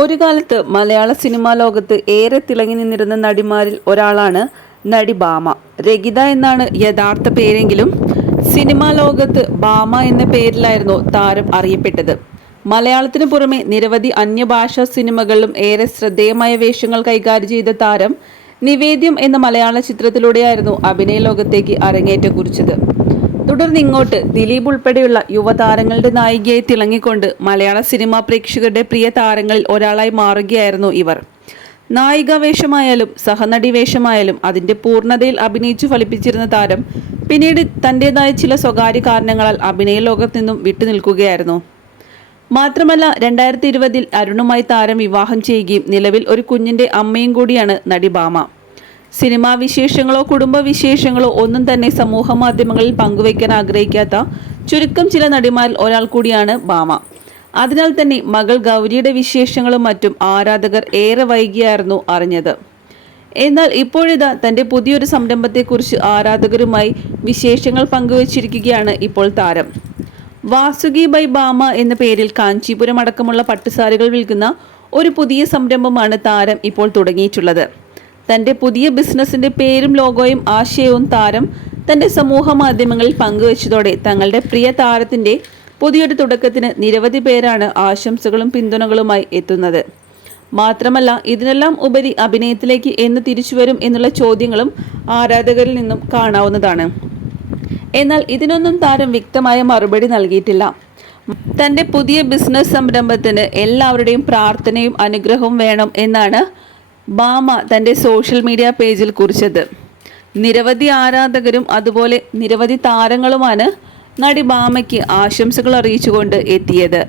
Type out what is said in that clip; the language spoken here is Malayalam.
ഒരു കാലത്ത് മലയാള സിനിമാ ലോകത്ത് ഏറെ തിളങ്ങി നിന്നിരുന്ന നടിമാരിൽ ഒരാളാണ് നടി ബാമ. രഗിത എന്നാണ് യഥാർത്ഥ പേരെങ്കിലും സിനിമാ ലോകത്ത് ബാമ എന്ന പേരിലായിരുന്നു താരം അറിയപ്പെട്ടത്. മലയാളത്തിന് പുറമെ നിരവധി അന്യഭാഷാ സിനിമകളിലും ഏറെ ശ്രദ്ധേയമായ വേഷങ്ങൾ കൈകാര്യം ചെയ്ത താരം നിവേദ്യം എന്ന മലയാള ചിത്രത്തിലൂടെയായിരുന്നു അഭിനയ ലോകത്തേക്ക് അരങ്ങേറ്റം കുറിച്ചത്. തുടർന്ന് ഇങ്ങോട്ട് ദിലീപ് ഉൾപ്പെടെയുള്ള യുവതാരങ്ങളുടെ നായികയായി തിളങ്ങിക്കൊണ്ട് മലയാള സിനിമാ പ്രേക്ഷകരുടെ പ്രിയ താരങ്ങളിൽ ഒരാളായി മാറുകയായിരുന്നു ഇവർ. നായിക വേഷമായാലും സഹനടി വേഷമായാലും അതിന്റെ പൂർണതയിൽ അഭിനയിച്ചു ഫലിപ്പിച്ചിരുന്ന താരം പിന്നീട് തന്റെതായ ചില സ്വകാര്യ കാരണങ്ങളാൽ അഭിനയ ലോകത്ത് നിന്നും വിട്ടുനിൽക്കുകയായിരുന്നു. മാത്രമല്ല രണ്ടായിരത്തി ഇരുപതിൽ അരുണുമായി താരം വിവാഹം ചെയ്യുകയും നിലവിൽ ഒരു കുഞ്ഞിന്റെ അമ്മയും കൂടിയാണ് നടി ഭാമ സിനിമാ വിശേഷങ്ങളോ കുടുംബ വിശേഷങ്ങളോ ഒന്നും തന്നെ സമൂഹ മാധ്യമങ്ങളിൽ പങ്കുവയ്ക്കാൻ ആഗ്രഹിക്കാത്ത ചുരുക്കം ചില നടിമാരിൽ ഒരാൾ കൂടിയാണ് ഭാമ അതിനാൽ തന്നെ മകൾ ഗൗരിയുടെ വിശേഷങ്ങളും മറ്റും ആരാധകർ ഏറെ വൈകിയായിരുന്നു അറിഞ്ഞത്. എന്നാൽ ഇപ്പോഴിതാ തന്റെ പുതിയൊരു സംരംഭത്തെക്കുറിച്ച് ആരാധകരുമായി വിശേഷങ്ങൾ പങ്കുവച്ചിരിക്കുകയാണ് ഇപ്പോൾ താരം. വാസുകി ബൈ ബാമ എന്ന പേരിൽ കാഞ്ചീപുരം അടക്കമുള്ള പട്ടുസാരികൾ വിൽക്കുന്ന ഒരു പുതിയ സംരംഭമാണ് താരം ഇപ്പോൾ തുടങ്ങിയിട്ടുള്ളത്. തന്റെ പുതിയ ബിസിനസിന്റെ പേരും ലോഗോയും ആശയവും താരം തന്റെ സമൂഹ മാധ്യമങ്ങളിൽ പങ്കുവച്ചതോടെ തങ്ങളുടെ പ്രിയ താരത്തിന്റെ പുതിയൊരു തുടക്കത്തിന് നിരവധി പേരാണ് ആശംസകളും പിന്തുണകളുമായി എത്തുന്നത്. മാത്രമല്ല ഇതിനെല്ലാം ഉപരി അഭിനയത്തിലേക്ക് എന്ന് തിരിച്ചുവരും എന്നുള്ള ചോദ്യങ്ങളും ആരാധകരിൽ നിന്നും കാണാവുന്നതാണ്. എന്നാൽ ഇതിനൊന്നും താരം വ്യക്തമായ മറുപടി നൽകിയിട്ടില്ല. തന്റെ പുതിയ ബിസിനസ് സംരംഭത്തിന് എല്ലാവരുടെയും പ്രാർത്ഥനയും അനുഗ്രഹവും വേണം എന്നാണ് ബാമ തന്റെ സോഷ്യൽ മീഡിയ പേജിൽ കുറിച്ചത്. നിരവധി ആരാധകരും അതുപോലെ നിരവധി താരങ്ങളുമാണ് നടി ബാമയ്ക്ക് ആശംസകൾ അറിയിച്ചുകൊണ്ട് എത്തിയത്.